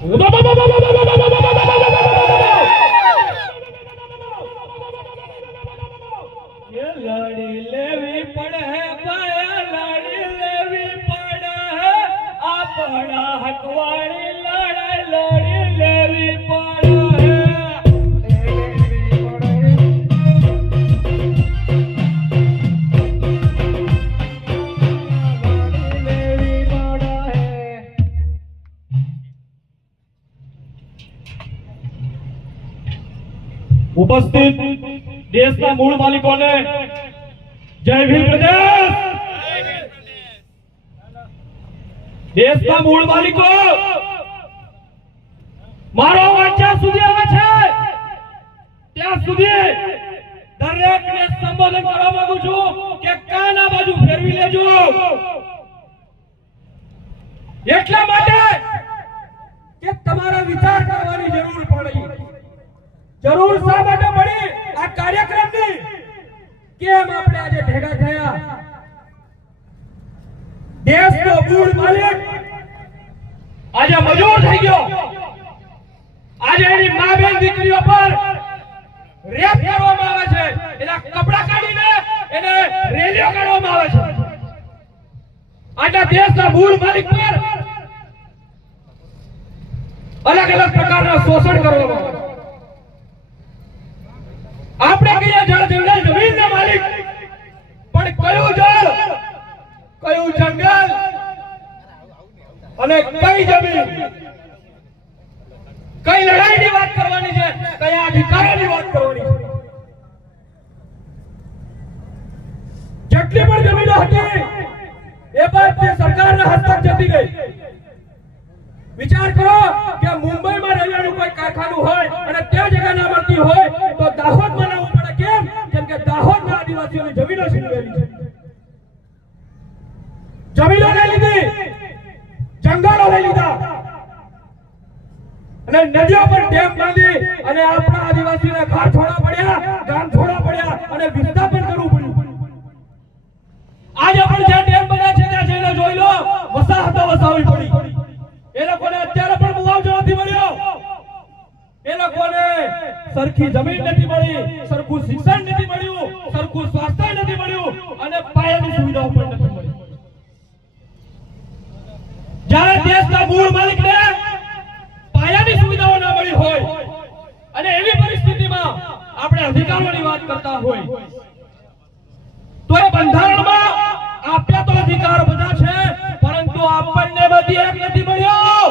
લડી લેવી પડે લડી લેવી પડે આપણા હકવાળી લડાઈ લડી લેવી પડે ઉપસ્થિત દેશના મૂળ માલિકોને જય ભીમ પ્રદેશ દેશના મૂળ માલિકો મારો અવાજ જ્યાં સુધી આવે છે ત્યાં સુધી દરેકને સંબોધન કરવા માંગુ છું કે કાન આ બાજુ ફેરવી લેજો એટલા માટે કે તમારા વિચાર કરવાની જરૂર પડી જરૂર શા માટે પડી આ કાર્યક્રમની કેમ આપણે આજે ભેગા થયા દેશનો મૂળ માલિક આજે મજૂર થઈ ગયો આજે એની મા બેન દીકરીઓ પર રેપ કરવામાં આવે છે એના કપડા કાઢીને એને રેલીઓ કાઢવામાં આવે છે આજના દેશના મૂળ માલિક પર અલગ અલગ પ્રકારના શોષણ કરવામાં આવે આપણે કહીએ જળ જંગલ જમીનના માલિક પણ કયું જળ કયું જંગલ અને કઈ જમીન કઈ લડાઈની વાત કરવાની છે કયા અધિકારોની વાત કરવાની છે જેટલી પણ જમીનો હતી એ બાદ સરકારના હસ્તક જતી રહી વિચાર કરો કે મુંબઈમાં રેલવેનું કોઈ કારખાનું હોય અને ત્યાં જગ્યા ના મળતી હોય તો દાહોદ બનાવવું પડે કેમ કે દાહોદના આદિવાસીઓની જમીનો છીનવેલી છે જમીનો લઈ લીધી જંગલો લઈ લીધા અને નદીઓ પર ડેમ બાંધી અને આપણા આદિવાસીઓને ઘર છોડા પડ્યા ગામ છોડા પડ્યા અને વિસ્થાપન કરવું પડ્યું આજે પણ જ્યાં ડેમ બન્યા છે ત્યાં જઈને જોઈ લો વસાહતો વસાવવી પડી એ લોકોને અત્યારે પણ મુઆવજો નથી મળ્યો એ લોકોને સરખી જમીન નથી મળી સરખું શિક્ષણ નથી મળ્યું સરખું સ્વાસ્થ્ય નથી મળ્યું અને પાયાની સુવિધાઓ પણ નથી મળી જ્યારે દેશના મૂળ માલિકને પાયાની સુવિધાઓ ના મળી હોય અને એવી પરિસ્થિતિમાં આપણે અધિકારોની વાત કરતા હોય તો એ બંધારણમાં આપ્યા તો અધિકાર બધા છે પરંતુ આપણને બધી એક નથી મળ્યો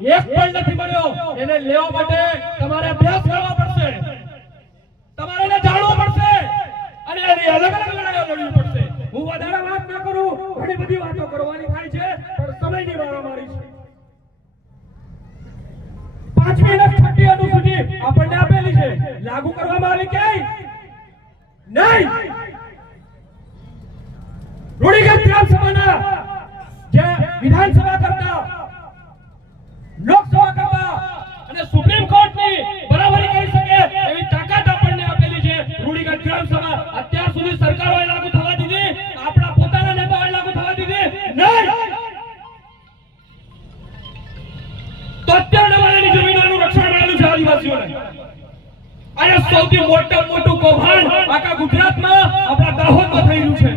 એક પણ નથી મળ્યો એને લેવા માટે તમારે અભ્યાસ કરવો પડશે તમારે એને જાણવું પડશે અને એની અલગ અલગ લડાઈઓ લડવી પડશે હું વધારે વાત ન કરું ઘણી બધી વાતો કરવાની થાય છે પણ સમયની મારામારી છે 5મી અને 6મી અનુસૂચિ આપણને આપેલી છે લાગુ કરવામાં આવી ક્યાંય નહીં રૂઢિગત ગ્રામસભાના જે વિધાનસભા કરતા લોકસભા કરતા અને સુપ્રીમ કોર્ટની બરાબરી કરી શકે એવી તાકાત આપણને આપેલી છે રૂઢિગત ગ્રામસભા અત્યાર સુધી સરકારોએ લાગુ થવા દીધી આપણા પોતાના નેતાઓએ લાગુ થવા દીધી નહીં તો અત્યારે નવાલાની જમીનોનું રક્ષણ મળેલું છે આદિવાસીઓને અને સૌથી મોટું કૌભાંડ આખા ગુજરાતમાં આપણા દાહોદમાં થઈ રહ્યું છે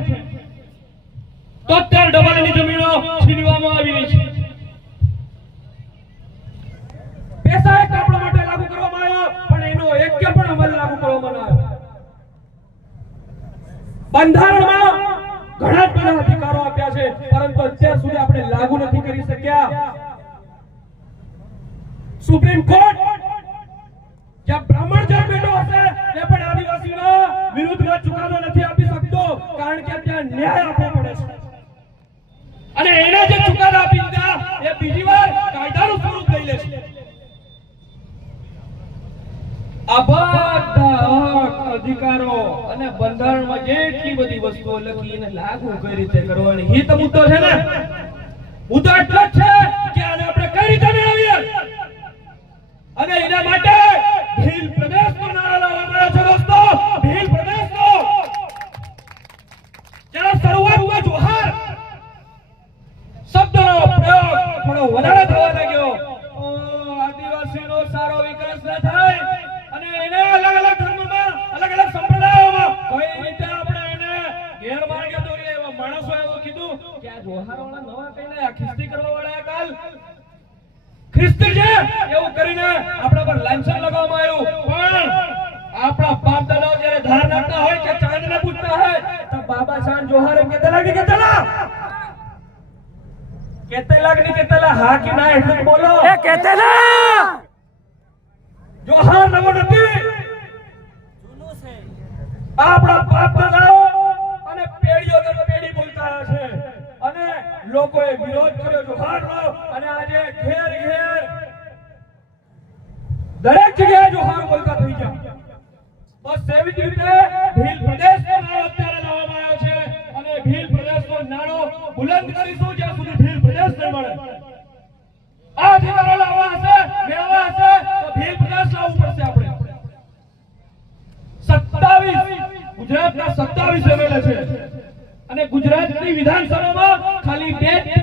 તો અત્યારે ડબલની જમીનો છીનવામાં આવી રહી છે પૈસા એક આપણા માટે લાગુ કરવામાં આવ્યો પણ એનો એક કે પણ અમલ લાગુ કરવામાં ન આવ્યો બંધારણમાં ઘણા બધા અધિકારો આપ્યા છે પરંતુ અત્યાર સુધી આપણે લાગુ નથી કરી શક્યા સુપ્રીમ કોર્ટ જ્યાં બ્રાહ્મણ જેમ બેઠો હશે એ પણ આદિવાસીઓના વિરુદ્ધમાં ચુકાદો નથી આપી શકતો કારણ કે ત્યાં ન્યાય આપવો પડે છે અને એને જે ચુકાદા આપી દીધા એ બીજી વાર કાયદાનું સ્વરૂપ લઈ લે છે આ બધા અધિકારો અને બંધારણમાં જેટલી બધી વસ્તુઓ લખી એને લાગુ કઈ રીતે કરવાની હિત મુદ્દો છે ને મુદ્દો એટલો જ છે કે આને આપણે કઈ રીતે મેળવીએ અને એના માટે ભીલ પ્રદેશનો નારો લાવવામાં આવ્યો છે દોસ્તો ભીલ પ્રદેશનો જ્યારે શરૂઆતમાં જોહાર શબ્દનો પ્રયોગ થોડો વધારે થવા લાગ્યો ખ્રિસ્તી કરવા વાળા કાલ ખ્રિસ્તી છે એવું કરીને આપણા પર લાંછન લગાવવામાં આવ્યું પણ આપણા બાપ દાદાઓ જ્યારે ધાર નાખતા હોય કે ચાંદને પૂછતા હોય તો બાબા સાહેબ જોહાર એમ કહેતા કે કેટલા હા કે ના એટલું જ બોલો એ કેતેલા જોહાર નમો નથી આપણા બાપ દાદાઓ અને પેઢીઓ દર પેઢી બોલતા આવ્યા છે અને લોકોએ વિરોધ કર્યો જોહારનો અને આજે ઘેર ઘેર દરેક જગ્યાએ જોહાર બોલતા થઈ ગયા બસ એવી જ રીતે ભીલ પ્રદેશનો નાણો અત્યારે લાવવામાં આવ્યો છે અને ભીલ પ્રદેશનો નાણો બુલંદ કરીશું જ્યાં સુધી ભીલ પ્રદેશ નહીં મળે આ અધિકારો લાવવા હશે મેળવવા હશે તો ભીલ પ્રદેશ લાવવું પડશે આપણે 27 ગુજરાતના 27 એમએલએ છે અને ગુજરાતની વિધાનસભામાં ખાલી 2